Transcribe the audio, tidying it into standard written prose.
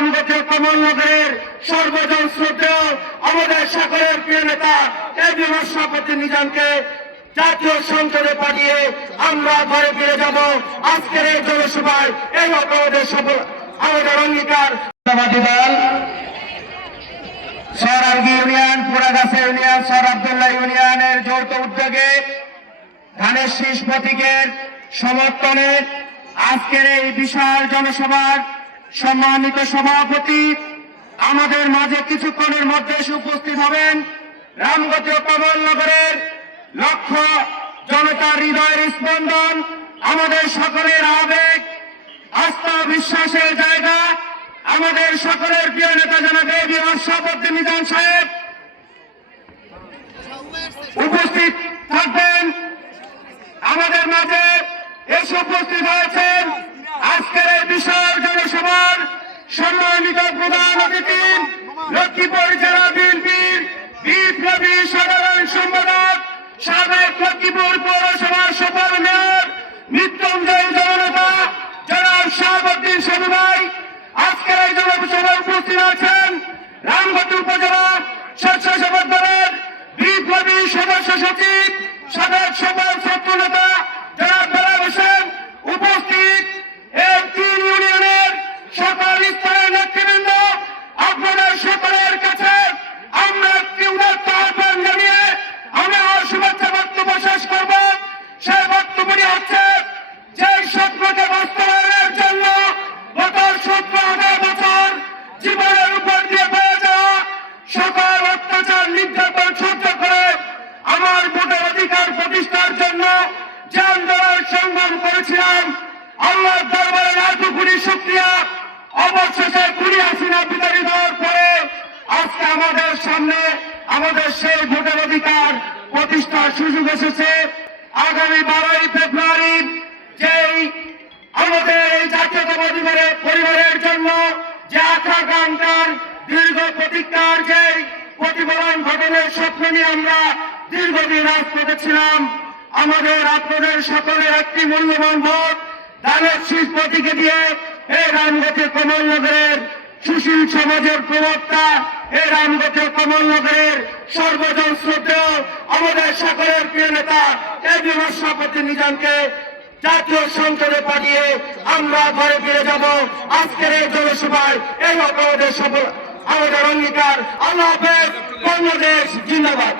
রামগতি কমলনগরের সর্বজন শ্রদ্ধেয় আমাদের সকলের প্রিয় নেতা এবি মোশাররফ নিজামকে জাতীয় সংসদে পাঠিয়ে আমরা ঘরে ফিরে যাব। আজকের এই জনসভায় এই আমাদের সফল আমাদের অঙ্গীকার। দল সরারগি ইউনিয়ন, পুরাগাছা ইউনিয়ন, সর আব্দুল্লাহ ইউনিয়নের যৌথ উদ্যোগে ধানের শীষ প্রতীকের সমর্থনে আজকের এই বিশাল জনসভার সম্মানিত সভাপতি আমাদের মাঝে কিছুক্ষণের মধ্যে উপস্থিত হবেন। রামগতি ও কমলনগরের লক্ষ জনতার হৃদয়ের স্পন্দন, আমাদের সকলের আবেগ, আস্থা বিশ্বাসের জায়গা, আমাদের সকলের প্রিয় নেতা জনাব এবি মোশাররফ নিজাম সাহেব উপস্থিত থাকবেন। আমাদের মাঝে এসে উপস্থিত হয়েছেন আজকের এই বিশাল জনসভার সম্মানিত প্রধান অতিথি লক্ষ্মীপুর জেলা বিএনপির বিপ্লবী সাধারণ সম্পাদক, সাবেক লক্ষ্মীপুর পৌরসভার সফল মেয়র মৃত্যুঞ্জয় জননেতা জনাব শাহাবুদ্দিন সাবু ভাই। আজকের এই জনসভায় উপস্থিত আছেন রামগতি উপজেলা স্বেচ্ছাসেবক দলের বিপ্লবী সদস্য সচিব, সাবেক সফল ছাত্র নেতা জনাব বেলাল হোসেন। উপস্থিত এই 3 ইউনিয়নের সকল স্তরের নেতৃবৃন্দ, আপনাদের সকলের কাছে আমরা একটি উদাত্ত আহ্বান জানিয়ে আমি আমার শুভেচ্ছা বক্তব্য শেষ করব। সেই বক্তব্যটি হচ্ছে, যে স্বপ্নকে বাস্তবায়নের জন্য গত 17,000 বছর জীবনের উপর দিয়ে বয়ে যাওয়া সকল অত্যাচার নির্যাতন সহ্য করে আমার ভোটের অধিকার প্রতিষ্ঠার জন্য যে আন্দোলন সংগ্রাম করেছিলাম, আল্লাহর দরবারে লাখো কোটি শুকরিয়া। অবশেষে খুনি হাসিনা বিতাড়িত হওয়ার পরে আজকে আমাদের সামনে আমাদের সেই ভোটের অধিকার প্রতিষ্ঠার সুযোগ এসেছে। আগামী 12ই ফেব্রুয়ারি যেই আমাদের এই জাতীয়তাবাদী পরিবারের জন্য যে আকাঙ্ক্ষার দীর্ঘ প্রতীক্ষার যে প্রতিফলন ঘটনের স্বপ্ন নিয়ে আমরা দীর্ঘদিন রাজপথে ছিলাম, আমাদের আপনাদের সকলের একটি মূল্যবান ভোট ধানের শীষ প্রতীকে দিয়ে এই রামগতি কমলনগরের সুশীল সমাজের প্রবক্তা, এই রামগতি কমলনগরের সর্বজন শ্রদ্ধেয় আমাদের সকলের প্রিয় নেতা এবি মোশাররফ নিজামকে জাতীয় সংসদে পাঠিয়ে আমরা ঘরে ফিরে যাব। আজকের এই জনসভায় এই আমাদের সফল আমাদের অঙ্গীকার। আল্লাহ হাফেজ। বাংলাদেশ জিন্দাবাদ।